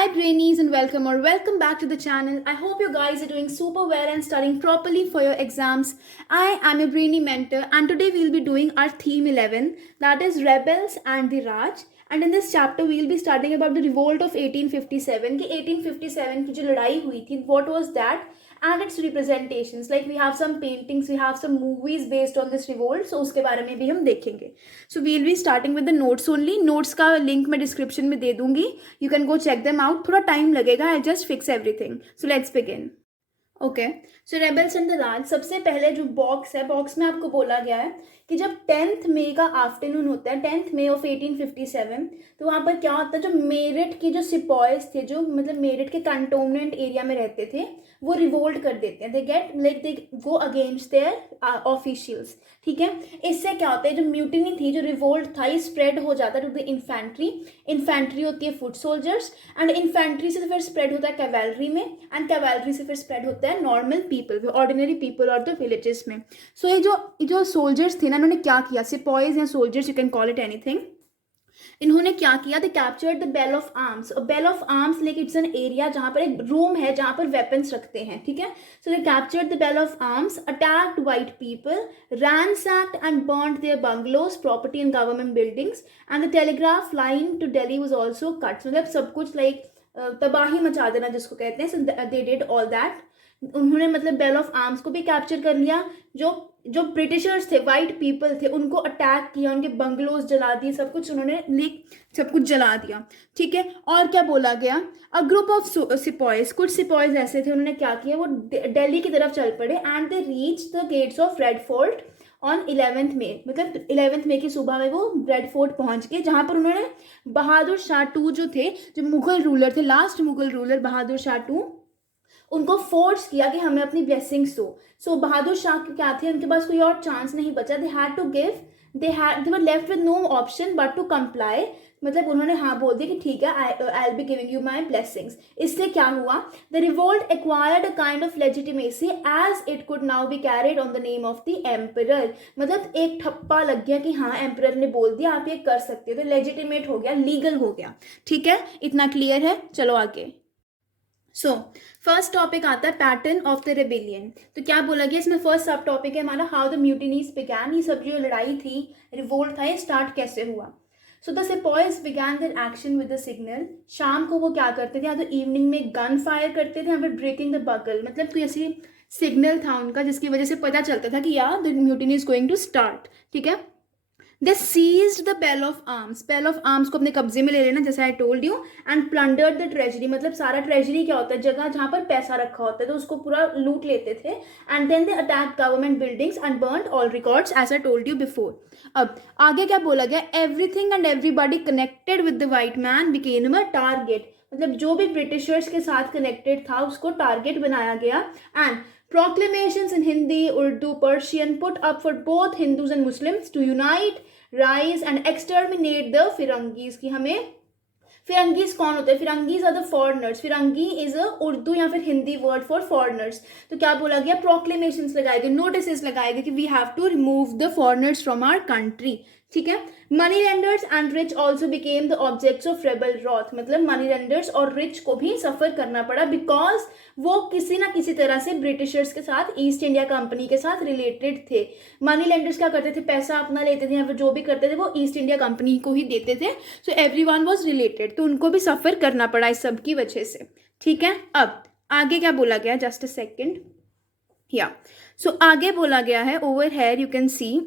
Hi Brainies and welcome back to the channel. I hope you guys are doing super well and studying properly for your exams. I am your Brainy mentor and today we'll be doing our theme 11, that is Rebels and the Raj. And in this chapter we'll be studying about the revolt of 1857 कि 1857 की जो लड़ाई हुई थी, what was that and its representations, like we have some paintings, we have some movies based on this revolt, so उसके बारे में भी हम देखेंगे. So we'll be starting with the notes only. Notes का link मैं description में दे दूंगी. You can go check them out. थोड़ा time लगेगा. I'll just fix everything. So let's begin. Okay so rebels and the Raj. सबसे पहले जो बॉक्स है, बॉक्स में आपको बोला गया है कि जब 10th मई का आफ्टरनून होता है, 10th मई ऑफ 1857, तो वहाँ पर क्या होता है, जो मेरठ के जो सिपॉयज थे, जो मतलब मेरठ के कंटोनमेंट एरिया में रहते थे, वो रिवोल्ट कर देते हैं. They get like they go against their officials. ठीक है, इससे क्या होता है, जो म्यूटिनी थी, जो रिवोल्ट था, ये स्प्रेड हो जाता है टू द इन्फेंट्री. इन्फेंट्री होती है फुट सोल्जर्स एंड इन्फेंट्री से फिर स्प्रेड होता है कैवेलरी में एंड कैवेलरी से फिर स्प्रेड होता है नॉर्मल पीपल, ऑर्डिनरी पीपल और द विलेजेस में. सो ये जो सोल्जर्स थे ना, इन्होंने क्या किया, सिपॉयज या soldiers, you can call it anything, इन्होंने क्या किया, they captured the bell of arms. Bell of arms like it's an area जहां पर एक रूम है जहां पर वेपन्स रखते हैं. ठीक है, so they captured the bell of arms, attacked white people, ransacked and burnt their bungalows, property and government buildings, and the telegraph line to Delhi was also cut. मतलब सब कुछ लाइक तबाही मचा देना जिसको कहते हैं. सो दे डिड ऑल दैट. उन्होंने मतलब बेल ऑफ आर्म्स को भी कैप्चर कर लिया. जो ब्रिटिशर्स थे, वाइट पीपल थे, उनको अटैक किया, उनके बंगलोज जला दिए, सब कुछ उन्होंने सब कुछ जला दिया. ठीक है, और क्या बोला गया, अ ग्रुप ऑफ सिपॉयज, कुछ सिपॉयज ऐसे थे, उन्होंने क्या किया, वो दिल्ली की तरफ चल पड़े and they reach the gates of red fort on 11th मई. मतलब 11th मई की सुबह में वो रेड फोर्ट पहुंच गए, जहां पर उन्होंने बहादुर शाह टू जो थे, जो मुगल रूलर थे, last Mughal ruler Bahadur Shah two, उनको फोर्स किया कि हमें अपनी ब्लेसिंग्स दो. सो बहादुर शाह के क्या थे, उनके पास कोई और चांस नहीं बचा. They had to give, they were left with no option but to comply. मतलब उन्होंने हाँ बोल दिया कि ठीक है, I will be giving you my blessings. इससे क्या हुआ, the revolt acquired a kind of legitimacy as it could now be carried on the name of the emperor. मतलब एक ठप्पा लग गया कि हाँ, एम्परर ने बोल दिया आप ये कर सकते हो, तो लेजिटिमेट हो गया, लीगल हो गया. ठीक है, इतना क्लियर है. चलो आगे. सो फर्स्ट टॉपिक आता है पैटर्न ऑफ द रेबिलियन. तो क्या बोला गया इसमें, फर्स्ट सब टॉपिक है हमारा हाउ द म्यूटिनीज बिगैन. ये सब जो लड़ाई थी, रिवोल्ट था, ये स्टार्ट कैसे हुआ. So the sepoys began their action with the signal. शाम को वो क्या करते थे, या तो इवनिंग में गन फायर करते थे, या फिर ब्रेकिंग द बगल. मतलब कोई ऐसी सिग्नल था उनका जिसकी वजह से पता चलता था कि यार the mutiny is going to start. ठीक है, they seized the bell of arms. Bell of arms को अपने कब्जे में ले लेना, जैसा I told you, and plundered the treasury. मतलब सारा ट्रेजरी क्या होता है, जगह जहां पर पैसा रखा होता है, तो उसको पूरा लूट लेते थे. And then they attack government buildings and burned all records as I told you before. अब आगे क्या बोला गया, everything and everybody connected with the white man became a target. मतलब जो भी ब्रिटिशर्स के साथ कनेक्टेड था उसको टारगेट बनाया गया. And proclamations in Hindi, Urdu, Persian put up for both Hindus and Muslims to unite, rise and exterminate the Firangis. कि हमें फिरंगीज कौन होते हैं, firangis are the foreigners. Firangi is a Urdu या फिर हिंदी वर्ड फॉर फॉरनर्स. तो क्या बोला गया, प्रोक्लेमेशंस लगाए गए, नोटिस लगाए गए कि we have to remove the foreigners from our country. ठीक है, money lenders and rich also became the objects of rebel wrath. मतलब मनी लेंडर्स और रिच को भी सफर करना पड़ा, बिकॉज वो किसी ना किसी तरह से ब्रिटिशर्स के साथ, ईस्ट इंडिया कंपनी के साथ रिलेटेड थे. मनी लेंडर्स क्या करते थे, पैसा अपना लेते थे, या फिर जो भी करते थे वो ईस्ट इंडिया कंपनी को ही देते थे. सो एवरीवन वाज रिलेटेड, तो उनको भी सफर करना पड़ा इस सब की वजह से. ठीक है, अब आगे क्या बोला गया, जस्ट अ सेकेंड. या सो आगे बोला गया है, over here you can see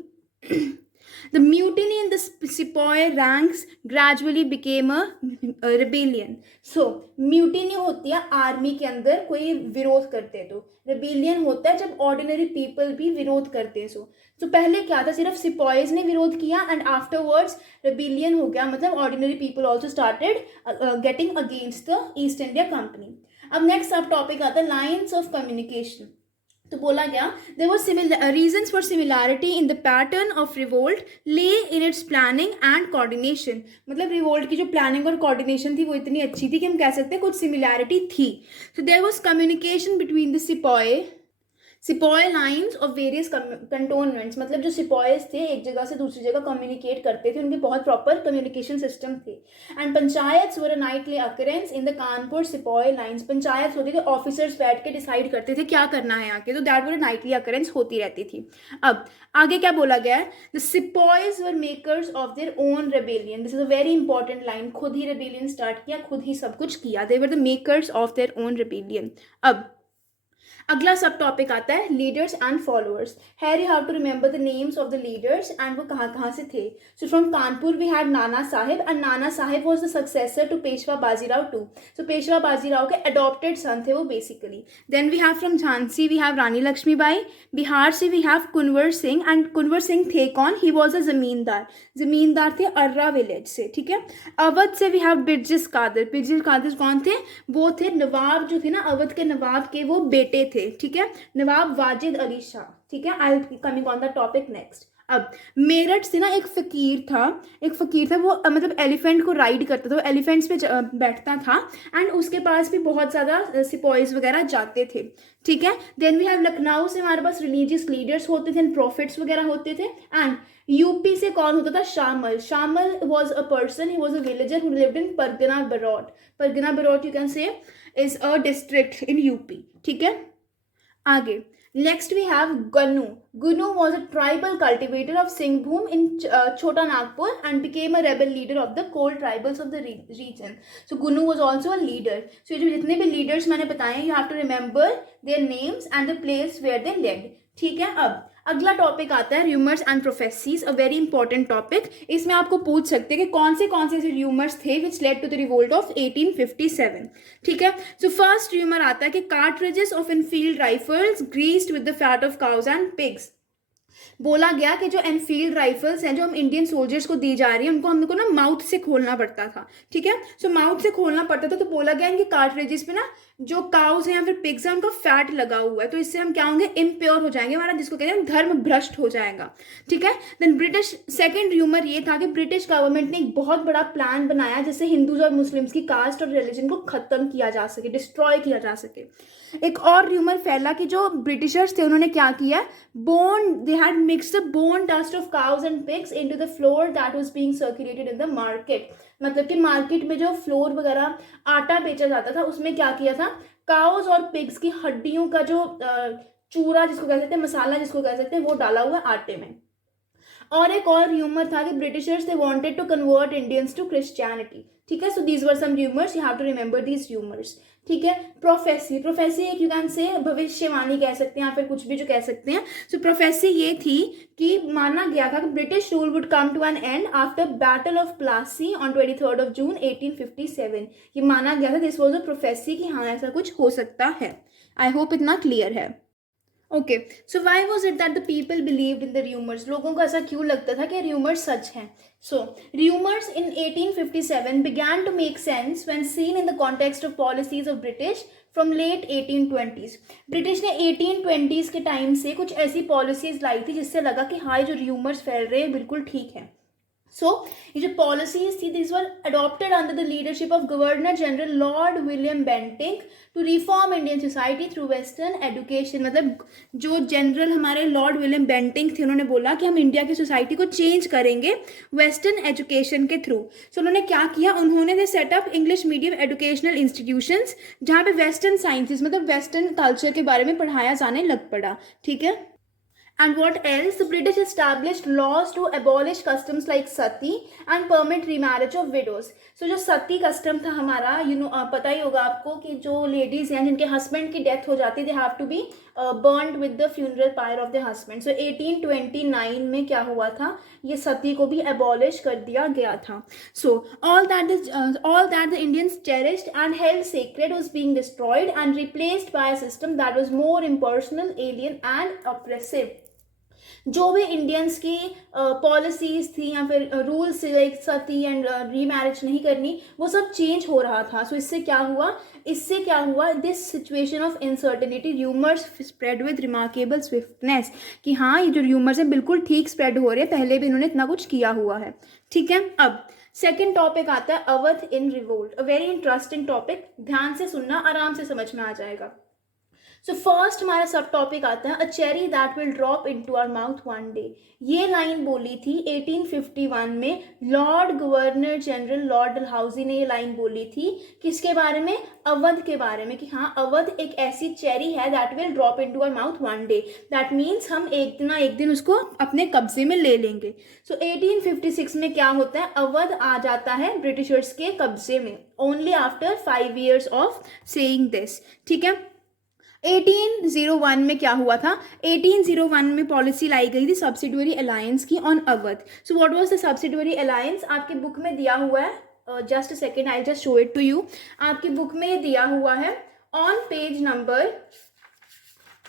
the mutiny in the sepoy ranks gradually became a rebellion. So mutiny होती है आर्मी के अंदर, कोई विरोध करते हैं, तो rebellion होता है जब ordinary people भी विरोध करते हैं. so पहले क्या था, सिर्फ सिपॉयज ने विरोध किया एंड आफ्टरवर्ड्स rebellion हो गया. मतलब ordinary people also started getting against the East India Company. अब नेक्स्ट सब टॉपिक आता है लाइन्स ऑफ कम्युनिकेशन. तो बोला गया there were reasons for similarity in the pattern of revolt lay in its planning and coordination. मतलब revolt की जो प्लानिंग और कोऑर्डिनेशन थी वो इतनी अच्छी थी कि हम कह सकते हैं कुछ सिमिलैरिटी थी. So there was communication between the sepoy lines of various cantonments, मतलब जो सिपॉयज थे एक जगह से दूसरी जगह कम्युनिकेट करते थे, उनके बहुत प्रॉपर कम्युनिकेशन सिस्टम थे. And panchayat were a Knightley occurrence in the Kanpur sepoy lines. Panchayat होती थी, ऑफिसर्स बैठ के डिसाइड करते थे क्या करना है आके, तो दैट वर नाइटली अकरेंस होती रहती थी. अब आगे क्या बोला गया है, the sepoys were makers of their own rebellion. This is a very important line. खुद ही रेबेलियन स्टार्ट किया, खुद ही सब कुछ किया. They were the makers of their own rebellion. अब अगला सब टॉपिक आता है leaders and followers. Here you have to remember the names of the leaders and वो कहाँ कहाँ से थे. So from Kanpur we had Nana Sahib, and Nana Sahib was the successor to Peshwa Bajirao two. So Peshwa Bajirao के अडॉप्टेड सन थे वो basically. Then we have from Jhansi we have रानी लक्ष्मीबाई. बिहार से we have Kunwar Singh, and Kunwar Singh थे कौन, ही वॉज अ जमींदार. जमींदार थे अर्रा विलेज से, ठीक है. अवध से वी हैव बिरजिस कादर. बिरजिस कादर कौन थे, वो थे नवाब जो थे ना, अवध के नवाब के वो बेटे थे, ठीक है, नवाब वाजिद अली शाह, ठीक है. I will coming on the topic next. अब मेरठ से ना एक फकीर था वो मतलब एलिफेंट को राइड करता था, वो एलिफेंट्स पे बैठता था, एंड उसके पास भी बहुत ज़्यादा सिपॉइज वगैरह जाते थे, ठीक है. देन वी हैव लखनऊ से हमारे पास रिलीजियस लीडर्स होते थे, प्रॉफिट्स वगैरह होते थे. एंड यूपी से कौन होता था, Shamal. Shamal was a person, he was a villager who lived in Pargana Baraut. Pargana Baraut you can say is a district in UP, ठीक है. आगे next we have Gunu. Gunu was a tribal cultivator of Singhbhum in Chota Nagpur and became a rebel leader of the Kol tribals of the region. So Gunu was also a leader. So ये जो जितने भी leaders मैंने बताए हैं, you have to remember their names and the place where they led. ठीक है. अब अगला टॉपिक आता है rumours and prophecies, a very important topic. इसमें आपको पूछ सकते हैं कि कौन से ऐसे र्यूमर्स थे which led to the revolt of 1857, ठीक है. सो फर्स्ट र्यूमर आता है कि cartridges of Enfield rifles greased with the fat of cows and pigs. बोला गया कि जो एनफील्ड राइफल्स हैं जो हम इंडियन सोल्जर्स को दी जा रही है, उनको हमको ना माउथ से खोलना पड़ता था, ठीक है. सो माउथ से खोलना पड़ता था, तो बोला गया इनके कार्ट्रिजेस पे ना जो काउज हैं या फिर पिग्स हैं उनका फैट लगा हुआ है, तो इससे हम क्या होंगे, इम्प्योर हो जाएंगे, हमारा जिसको कहते हैं धर्म भ्रष्ट हो जाएगा, ठीक है. देन ब्रिटिश सेकेंड र्यूमर ये था कि ब्रिटिश गवर्नमेंट ने एक बहुत बड़ा प्लान बनाया जिससे हिंदूज और मुस्लिम्स की कास्ट और रिलीजन को खत्म किया जा सके, डिस्ट्रॉय किया जा सके. एक और र्यूमर फैला कि जो ब्रिटिशर्स थे उन्होंने क्या किया, they had mixed the bone dust of cows and pigs into the floor that was being circulated in the market. मतलब कि मार्केट में जो फ्लोर वगैरह आटा बेचा जाता था उसमें क्या किया था, काउज और पिग्स की हड्डियों का जो चूरा जिसको कह सकते हैं, मसाला जिसको कह सकते हैं, वो डाला हुआ आटे में. और एक और र्यूमर था कि Britishers they wanted to convert Indians to Christianity, ठीक है. So these were some rumours, you have to remember these rumours, ठीक है. प्रोफेसी एक यू कैन से भविष्यवाणी कह सकते हैं या फिर कुछ भी जो कह सकते हैं. सो प्रोफेसी ये थी कि माना गया था कि British rule would come to an end after battle of Plassey on 23 of June 1857. ये माना गया था, दिस वॉज अ प्रोफेसी कि हाँ ऐसा कुछ हो सकता है. आई होप इतना क्लियर है. Okay, so why was it that the people believed in the rumours. लोगों को ऐसा क्यों लगता था कि र्यूमर्स सच हैं. सो rumours in 1857 began to make sense when seen in the context of policies of British from late 1820s. British ने 1820s के टाइम से कुछ ऐसी पॉलिसीज लाई थी जिससे लगा कि हाँ जो र्यूमर्स फैल रहे हैं बिल्कुल ठीक है. सो ये जो पॉलिसीज थी this were adopted under the leadership of governor general Lord William Bentinck to reform Indian society through western education. मतलब जो जनरल हमारे लॉर्ड विलियम बेंटिंक थे उन्होंने बोला कि हम इंडिया की सोसाइटी को चेंज करेंगे वेस्टर्न एजुकेशन के थ्रू. सो उन्होंने क्या किया, उन्होंने दे setup English medium educational institutions जहाँ पे वेस्टर्न साइंसेज मतलब वेस्टर्न कल्चर के बारे में पढ़ाया जाने लग पड़ा, ठीक है. And what else? The British established laws to abolish customs like sati and permit remarriage of widows. So जो सती कस्टम था हमारा, पता ही होगा आपको कि जो लेडीज हैं जिनके हस्बैंड की डेथ हो जाती, they have to be burned with the funeral pyre of the husband. So 1829 में क्या हुआ था, ये सती को भी एबॉलिश कर दिया गया था. सो all that the Indians cherished and held sacred was being destroyed and replaced by a system that was more impersonal, alien and oppressive. जो भी इंडियंस की पॉलिसीज थी या फिर rules like Sati and remarriage नहीं करनी, वो सब चेंज हो रहा था. सो इससे क्या हुआ, this situation of uncertainty rumours spread with remarkable swiftness कि हाँ ये जो र्यूमर्स हैं बिल्कुल ठीक स्प्रेड हो रहे हैं, पहले भी इन्होंने इतना कुछ किया हुआ है, ठीक है. अब सेकेंड टॉपिक आता है अवध इन revolt, a very interesting topic. ध्यान से सुनना, आराम से समझ में आ जाएगा. सो फर्स्ट हमारा सब टॉपिक आता है, a cherry that will drop into our mouth one day. ये लाइन बोली थी 1851 में lord governor general lord Dalhousie ने ये लाइन बोली थी। किसके बारे में? अवध के बारे में, कि हाँ अवध एक ऐसी चेरी है that will drop into our mouth one day. That means हम एक दिन ना एक दिन उसको अपने कब्जे में ले लेंगे। सो 1856 में क्या होता है, अवध आ जाता है ब्रिटिशर्स के कब्जे में, only after 5 years of saying this. ठीक है, 1801 में क्या हुआ था, 1801 में पॉलिसी लाई गई थी सब्सिडियरी अलायंस की on Awadh. So what was the subsidiary alliance? आपके बुक में दिया हुआ है, just a second I just show it to you. आपकी बुक में ये दिया हुआ है on page number,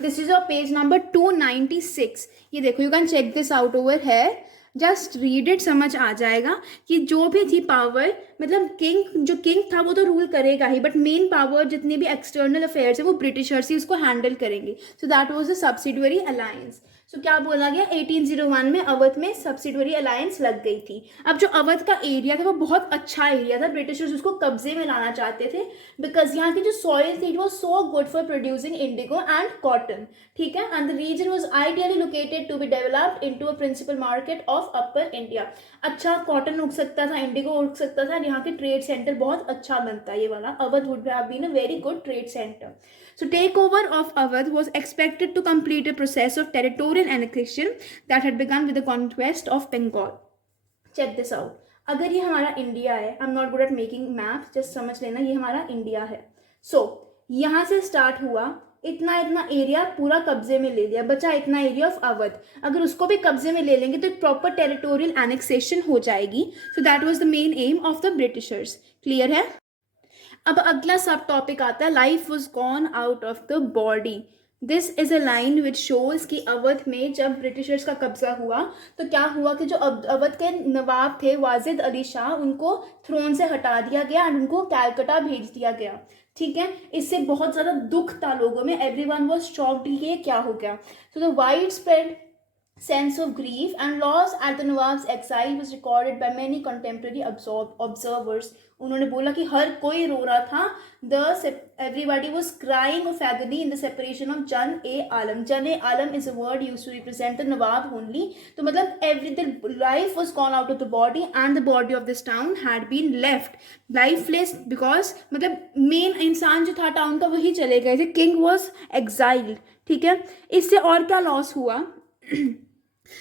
this is of page number 296। ये देखो, you can check this out over है, जस्ट रीड इट, समझ आ जाएगा कि जो भी थी पावर, मतलब जो किंग था वो तो रूल करेगा ही, बट मेन पावर जितनी भी एक्सटर्नल अफेयर्स है वो ब्रिटिशर्स ही उसको हैंडल करेंगे। So that was the subsidiary alliance. So क्या बोला गया, 1801 में अवध में सब्सिडियरी अलायंस लग गई थी। अब जो अवध का एरिया था वो बहुत अच्छा एरिया था, ब्रिटिशर्स उसको कब्जे में लाना चाहते थे बिकॉज यहाँ की जो सॉइल थी it was so good for producing indigo and cotton. ठीक है, and the region was ideally located to be developed into a principal market of upper India. अच्छा कॉटन उग सकता था, इंडिगो उग सकता था, यहाँ के ट्रेड सेंटर बहुत अच्छा बनता है ये वाला। Awadh would have been a very good trade centre. So takeover of Awadh was expected to complete a process of territorial annexation that had begun with the conquest of Bengal. Check this out. अगर ये हमारा India है, I am not good at making map, just समझ लेना ये हमारा India है। सो यहाँ से स्टार्ट हुआ, इतना इतना एरिया पूरा कब्जे में ले लिया, बचा इतना एरिया ऑफ अवध। अगर उसको भी कब्जे में ले लेंगे तो एक प्रॉपर टेरिटोरियल एनेक्सेशन हो जाएगी। सो that was the main M of the Britishers. Clear है? अब अगला सब टॉपिक आता है, life was gone out of the body. This is a line which shows कि अवध में जब ब्रिटिशर्स का कब्जा हुआ तो क्या हुआ कि जो अवध के नवाब थे वाजिद अली शाह, उनको थ्रोन से हटा दिया गया एंड उनको कैलकटा भेज दिया गया। ठीक है, इससे बहुत ज़्यादा दुख था लोगों में, एवरीवन वाज शॉक्ड कि ये क्या हो गया। So the wide spread sense of grief and loss at the Nawab's exile was recorded by many contemporary observers. उन्होंने बोला कि हर कोई रो रहा था, everybody was crying of agony in the separation of Jan-e-Alam. Jan-e-Alam is a word used to represent the Nawab only. तो मतलब the life was gone out of the body and the body of this town had been left lifeless because मतलब main इंसान जो था town का वही चले गए थे, king was exiled। ठीक है, इससे और क्या लॉस हुआ?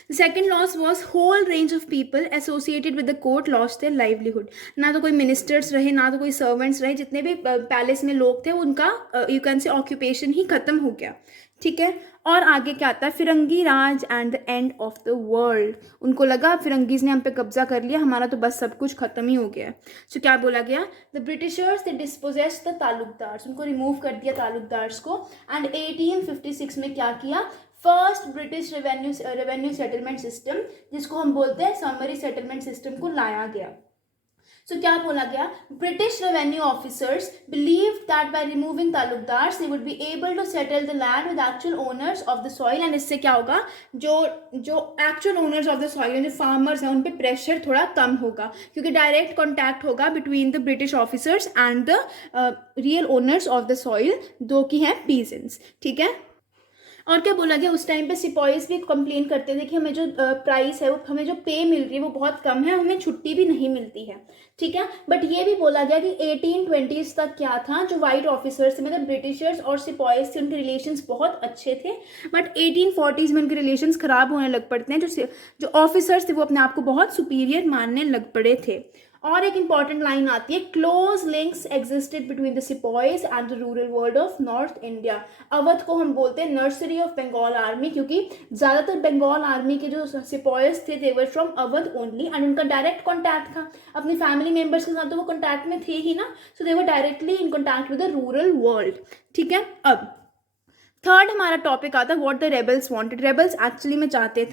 The second loss was whole range of people associated with the court lost their livelihood. ना तो कोई मिनिस्टर्स रहे, ना तो कोई सर्वेंट्स रहे, जितने भी पैलेस में लोग थे उनका यू कैन से ऑक्यूपेशन ही खत्म हो गया। ठीक है, और आगे क्या आता है, firangi Raj and the end of the world. उनको लगा फिरंगीज ने हम पे कब्जा कर लिया, हमारा तो बस सब कुछ खत्म ही हो गया। सो क्या बोला गया, the Britishers they dispossessed the taluqdars, उनको रिमूव कर दिया तालुकदार्स को। एंड 1856 में क्या किया, first British revenue settlement system, जिसको हम बोलते हैं समरी सेटलमेंट सिस्टम, को लाया गया। सो क्या बोला गया, British revenue officers believe that by removing taluqdars they would be able to settle the land with actual owners of the soil. And इससे क्या होगा, जो actual owners of the soil, जो फार्मर्स हैं, उन पर प्रेशर थोड़ा कम होगा, क्योंकि डायरेक्ट कॉन्टैक्ट होगा between the British officers and the real owners of the soil, दो की हैं पीजेंट्स। ठीक है, और क्या बोला गया, उस टाइम पे सिपाहीज भी कंप्लेन करते थे कि हमें जो प्राइस है, वो हमें जो पे मिल रही है वो बहुत कम है, हमें छुट्टी भी नहीं मिलती है। ठीक है, बट ये भी बोला गया कि 1820s तक क्या था, जो वाइट ऑफिसर्स थे, मतलब ब्रिटिशर्स और सिपाहीज थे, उनके रिलेशंस बहुत अच्छे थे। बट 1840s में उनके रिलेशंस खराब होने लग पड़ते हैं, जो ऑफिसर्स थे वो अपने आप को बहुत सुपीरियर मानने लग पड़े थे। और एक इंपॉर्टेंट लाइन आती है, close links existed between the sipahis and the rural world of north India. Awadh को हम बोलते हैं नर्सरी ऑफ बंगाल आर्मी, क्योंकि ज़्यादातर बंगाल आर्मी के जो सिपाहीज थे they were from Awadh only, and उनका डायरेक्ट कॉन्टैक्ट था अपनी फैमिली मेम्बर्स के साथ, तो वो कॉन्टैक्ट में थे ही ना, so they were directly in contact with the rural world. ठीक है, अब थर्ड हमारा टॉपिक आता है, what the rebels wanted. Rebels actually में चाहते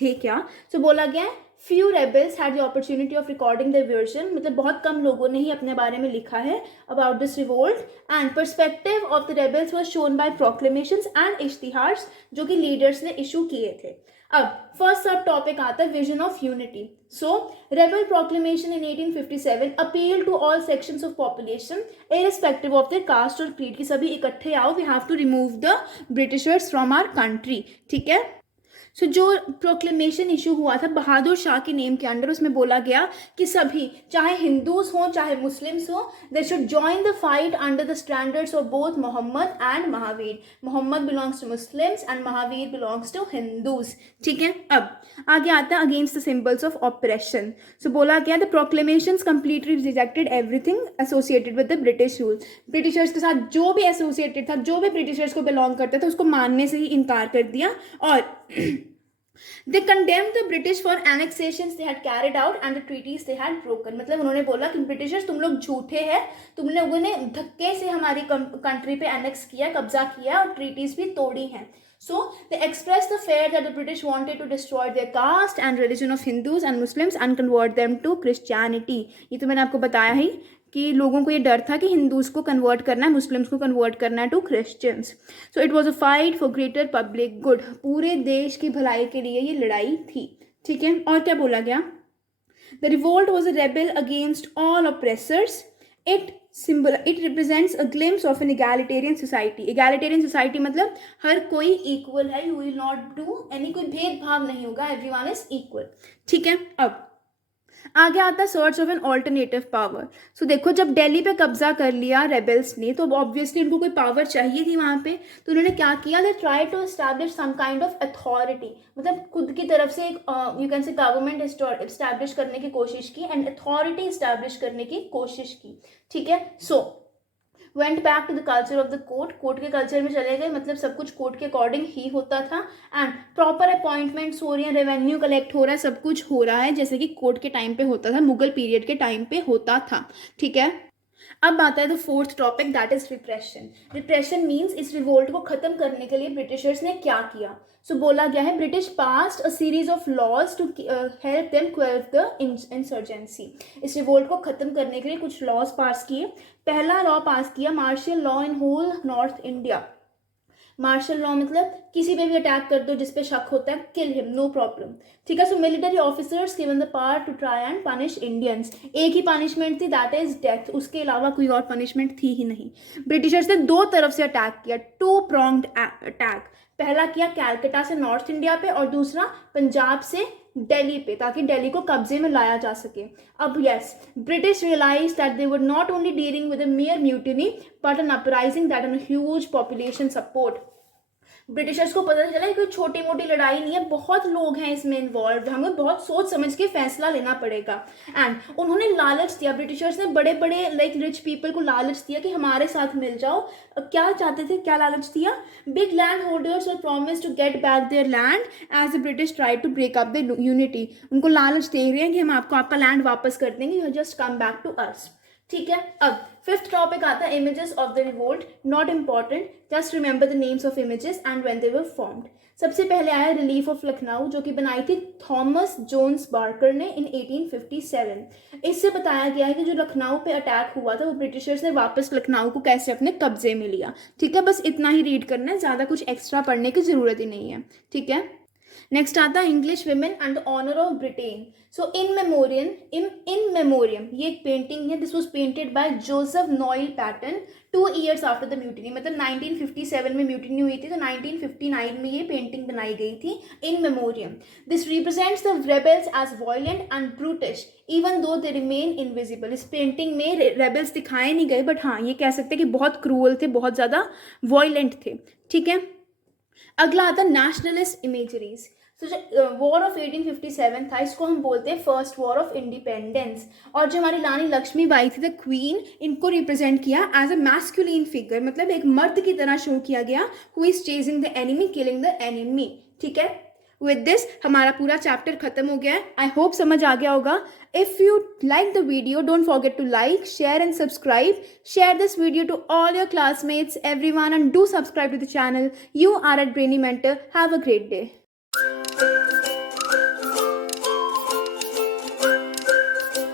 थे क्या, सो बोला गया है few rebels had the opportunity of recording their version, मतलब बहुत कम लोगों ने ही अपने बारे में लिखा है about this revolt, and perspective of the rebels was shown by proclamations and इश्तिहार्स जो कि लीडर्स ने इशू किए थे। अब फर्स्ट सब टॉपिक आता है vision of unity. So rebel proclamation in 1857 appeal to all sections of population irrespective of their caste और क्रीड, की सभी इकट्ठे आओ, we have to remove the Britishers from our country. ठीक है. सो जो प्रोक्लेमेशन इशू हुआ था बहादुर शाह के नेम के अंडर, उसमें बोला गया कि सभी, चाहे हिंदूज हों चाहे मुस्लिम्स हों, they should join the fight under the standards of both Muhammad and Mahavir. Muhammad belongs to Muslims and Mahavir belongs to Hindus. ठीक है. अब आगे आता है against the symbols of oppression. So बोला गया the proclamations completely rejected everything associated with the British rule. Britishers के साथ जो भी एसोसिएटेड था, जो भी ब्रिटिशर्स को बिलोंग करता था, उसको मानने से ही इनकार कर दिया. और they condemned the British for annexations they had carried out and the treaties they had broken. मतलब उन्होंने बोला कि ब्रिटिशर्स तुम लोग झूठे हैं, तुम लोगों ने धक्के से हमारी कंट्री पे एनेक्स किया, कब्जा किया और ट्रीटीज भी तोड़ी हैं. So they expressed the fear that the British wanted to destroy their caste and religion of Hindus and Muslims and convert them to Christianity. ये तो मैंने आपको बताया ही कि लोगों को ये डर था कि हिंदूज को कन्वर्ट करना है, मुस्लिम्स को कन्वर्ट करना है to Christians. So it was a fight for greater public good. पूरे देश की भलाई के लिए ये लड़ाई थी. ठीक है. और क्या बोला गया? The revolt was a rebel against all oppressors. It represents a glimpse of an egalitarian society. Egalitarian society मतलब हर कोई इक्वल है, you will not do any, कोई भेदभाव नहीं होगा, एवरीवन इज इक्वल. ठीक है. अब आगे आता है search of an alternative power. So देखो, जब दिल्ली पे कब्जा कर लिया रेबल्स ने, तो ऑब्वियसली उनको कोई पावर चाहिए थी वहाँ पे. तो उन्होंने क्या किया? They try to establish some kind of authority, मतलब खुद की तरफ से एक you can say government establish करने की कोशिश की एंड अथॉरिटी एस्टैब्लिश करने की कोशिश की. ठीक है. So went back to the culture of the court. Court के कल्चर में चले गए, मतलब सब कुछ कोर्ट के अकॉर्डिंग ही होता था. एंड प्रॉपर अपॉइंटमेंट्स हो रही हैं, रेवेन्यू कलेक्ट हो रहा है, सब कुछ हो रहा है जैसे कि कोर्ट के टाइम पे होता था, मुगल पीरियड के टाइम पे होता था. ठीक है. अब आता है the fourth topic, that is repression. Repression means इस रिवोल्ट को खत्म करने के लिए ब्रिटिशर्स ने क्या किया. सो बोला गया है British passed a series of laws to help them quell the insurgency. इस रिवोल्ट को खत्म करने के लिए कुछ लॉज पास किए. पहला लॉ पास किया martial law in whole north India. Martial law मतलब किसी पे भी अटैक कर दो जिस पे शक होता है, किल हिम, नो प्रॉब्लम. ठीक है. So military officers given the power to try and punish Indians. एक ही पनिशमेंट थी, दैट इज डेथ. उसके अलावा कोई और पनिशमेंट थी ही नहीं. ब्रिटिशर्स ने दो तरफ से अटैक किया, टू प्रॉन्ग्ड अटैक. पहला किया कैलकटा से नॉर्थ इंडिया पे और दूसरा पंजाब से दिल्ली पे, ताकि दिल्ली को कब्जे में लाया जा सके. अब yes, British realise that they were not only dealing with a major mutiny but an uprising that an huge population support. Britishers को पता चला कि कोई छोटी मोटी लड़ाई नहीं है, बहुत लोग हैं इसमें इन्वॉल्व, हमें बहुत सोच समझ के फैसला लेना पड़ेगा. एंड उन्होंने लालच दिया, ब्रिटिशर्स ने बड़े बड़े लाइक रिच पीपल को लालच दिया कि हमारे साथ मिल जाओ. क्या चाहते थे, क्या लालच दिया? Big land holders were promise to get back their land as the British try to break up the unity. उनको लालच दे रहे हैं कि हम आपको आपका लैंड वापस कर देंगे, you just come back to us. ठीक है. अब फिफ्थ टॉपिक आता है images of the revolt. Not important, just remember the names of images and when they were formed. सबसे पहले आया रिलीफ ऑफ लखनऊ, जो कि बनाई थी थॉमस जोन्स बार्कर ने इन 1857. इससे बताया गया है कि जो लखनऊ पे अटैक हुआ था वो ब्रिटिशर्स ने वापस लखनऊ को कैसे अपने कब्जे में लिया. ठीक है. बस इतना ही रीड करना है, ज़्यादा कुछ एक्स्ट्रा पढ़ने की ज़रूरत ही नहीं है. ठीक है. नेक्स्ट आता है English women and honour of Britain. So in memoriam ये एक पेंटिंग है. This was painted by Joseph Noel Paton 2 years after the mutiny. मतलब 1957 में म्यूटिनी हुई थी तो 1959 में ये पेंटिंग बनाई गई थी in memoriam. This represents the rebels as violent and brutish even though they remain invisible. इस पेंटिंग में रेबल्स दिखाए नहीं गए, बट हाँ ये कह सकते हैं कि बहुत क्रूअल थे, बहुत ज़्यादा वायलेंट थे. ठीक है. अगला आता है नेशनलिस्ट इमेजरीज. तो जो वॉर ऑफ 1857 था, इसको हम बोलते हैं फर्स्ट वॉर ऑफ इंडिपेंडेंस. और जो हमारी रानी लक्ष्मीबाई थी द क्वीन, इनको रिप्रेजेंट किया एज अ मैस्कुलिन फिगर, मतलब एक मर्द की तरह शो किया गया, who is chasing the enemy, killing the enemy. ठीक है. विद दिस हमारा पूरा चैप्टर खत्म हो गया है. आई होप समझ आ गया होगा. If you like the video, don't forget to like, share and subscribe. Share this video to all your classmates, everyone, and do subscribe to the channel. You are at Brainy Mentor. Have a great day.